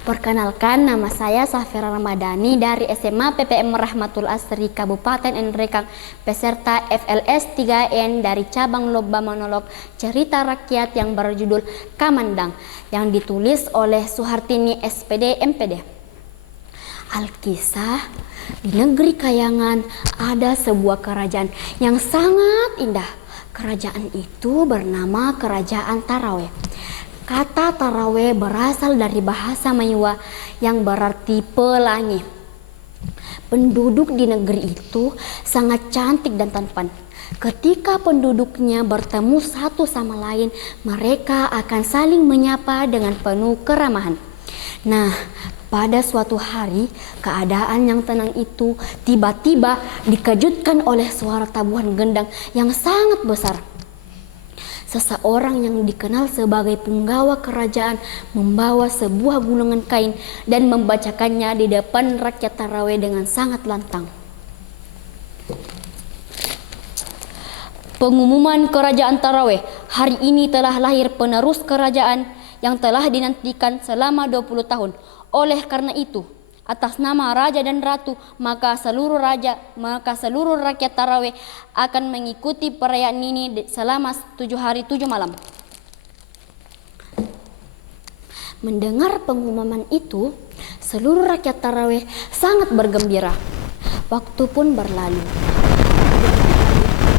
Perkenalkan, nama saya Safira Ramadhani dari SMA PPM Rahmatul Asri Kabupaten Nrekang, peserta FLS 3N dari cabang lomba monolog cerita rakyat yang berjudul Kamandang yang ditulis oleh Suhartini SPD MPD. Alkisah, di negeri Kayangan ada sebuah kerajaan yang sangat indah. Kerajaan itu bernama Kerajaan Tarawe. Kata Tarawe berasal dari bahasa Maiwa yang berarti pelangi. Penduduk di negeri itu sangat cantik dan tampan. Ketika penduduknya bertemu satu sama lain, mereka akan saling menyapa dengan penuh keramahan. Nah, pada suatu hari, keadaan yang tenang itu tiba-tiba dikejutkan oleh suara tabuhan gendang yang sangat besar. Seseorang yang dikenal sebagai punggawa kerajaan membawa sebuah gulungan kain dan membacakannya di depan rakyat Tarawe dengan sangat lantang. Pengumuman Kerajaan Tarawe, hari ini telah lahir penerus kerajaan yang telah dinantikan selama 20 tahun. Oleh karena itu, atas nama Raja dan Ratu, maka seluruh rakyat Tarawe akan mengikuti perayaan ini selama 7 hari 7 malam. Mendengar pengumuman itu, seluruh rakyat Tarawe sangat bergembira. Waktu pun berlalu,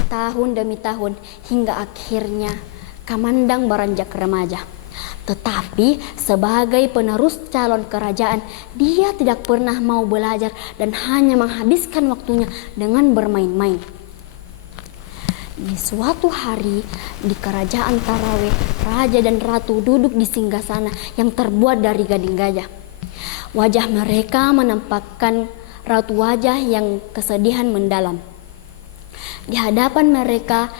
tahun demi tahun, hingga akhirnya Kamandang beranjak remaja. Tetapi sebagai penerus calon kerajaan, dia tidak pernah mau belajar dan hanya menghabiskan waktunya dengan bermain-main. Di suatu hari di Kerajaan Tarawe, Raja dan Ratu duduk di singgasana yang terbuat dari gading gajah. Wajah mereka menampakkan raut wajah yang kesedihan mendalam. Di hadapan mereka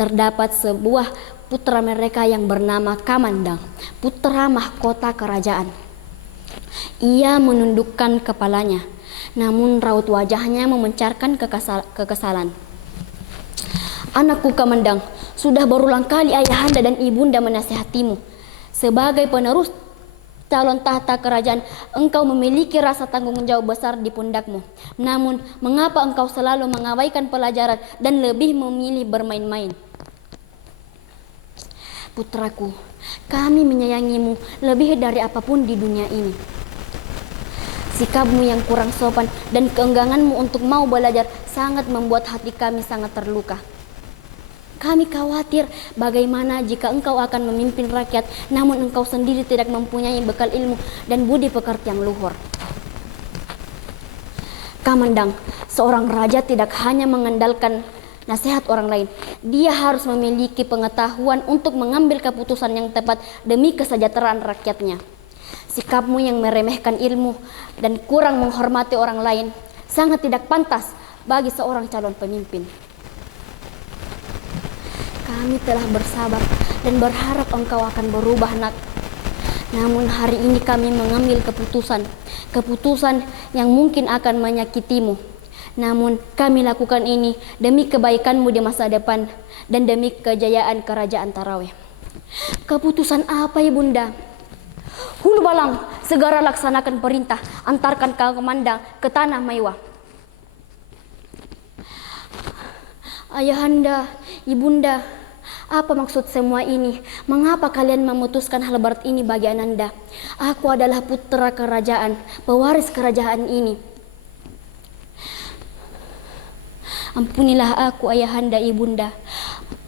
terdapat sebuah putra mereka yang bernama Kamandang, putra mahkota kerajaan. Ia menundukkan kepalanya, namun raut wajahnya memancarkan kekesalan. Anakku Kamandang, sudah berulang kali ayahanda dan ibunda menasihatimu. Sebagai penerus calon tahta kerajaan, engkau memiliki rasa tanggung jawab besar di pundakmu. Namun, mengapa engkau selalu mengabaikan pelajaran dan lebih memilih bermain-main? Putraku, kami menyayangimu lebih dari apapun di dunia ini. Sikapmu yang kurang sopan dan keengganganmu untuk mau belajar sangat membuat hati kami sangat terluka. Kami khawatir bagaimana jika engkau akan memimpin rakyat, namun engkau sendiri tidak mempunyai bekal ilmu dan budi pekerti yang luhur. Kamandang, seorang raja tidak hanya mengandalkan nasihat orang lain. Dia harus memiliki pengetahuan untuk mengambil keputusan yang tepat demi kesejahteraan rakyatnya. Sikapmu yang meremehkan ilmu dan kurang menghormati orang lain sangat tidak pantas bagi seorang calon pemimpin. Kami telah bersabar dan berharap engkau akan berubah, nak. Namun hari ini kami mengambil keputusan yang mungkin akan menyakitimu. Namun kami lakukan ini demi kebaikanmu di masa depan dan demi kejayaan Kerajaan Tarawe. Keputusan apa, Ibunda? Hulu Balang, segera laksanakan perintah, antarkan Kamandang ke tanah Maiwa. Ayahanda, Ibunda, apa maksud semua ini? Mengapa kalian memutuskan hal berat ini bagi Ananda? Aku adalah putra kerajaan, pewaris kerajaan ini. Ampunilah aku, ayahanda, ibunda.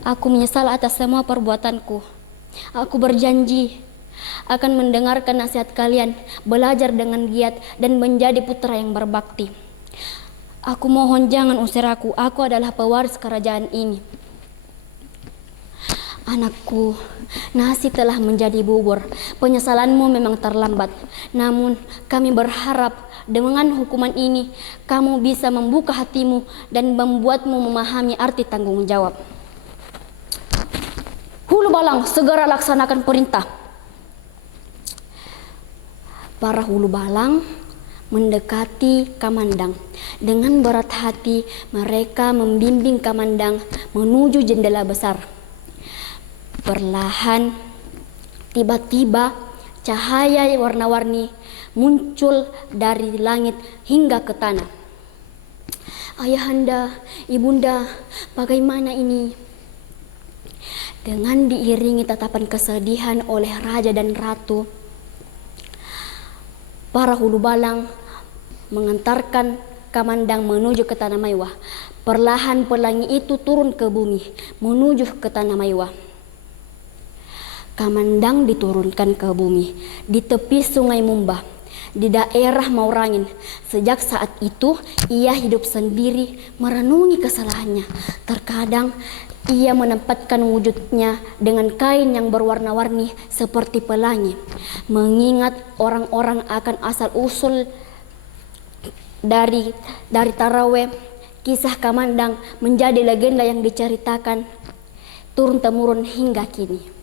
Aku menyesal atas semua perbuatanku. Aku berjanji akan mendengarkan nasihat kalian, belajar dengan giat, dan menjadi putra yang berbakti. Aku mohon jangan usir aku adalah pewaris kerajaan ini. Anakku, nasi telah menjadi bubur. Penyesalanmu memang terlambat. Namun kami berharap dengan hukuman ini kamu bisa membuka hatimu dan membuatmu memahami arti tanggung jawab. Hulu Balang, segera laksanakan perintah. Para Hulu Balang mendekati Kamandang. Dengan berat hati mereka membimbing Kamandang menuju jendela besar. Perlahan, tiba-tiba cahaya warna-warni muncul dari langit hingga ke tanah. Ayahanda, ibunda, bagaimana ini? Dengan diiringi tatapan kesedihan oleh raja dan ratu, para hulu balang mengantarkan Kamandang menuju ke Tanah Maiwah. Perlahan pelangi itu turun ke bumi menuju ke Tanah Maiwah. Kamandang diturunkan ke bumi di tepi Sungai Mumbah di daerah Maurangin. Sejak saat itu ia hidup sendiri merenungi kesalahannya. Terkadang ia menempatkan wujudnya dengan kain yang berwarna-warni seperti pelangi, mengingat orang-orang akan asal-usul dari Tarawe. Kisah Kamandang menjadi legenda yang diceritakan turun-temurun hingga kini.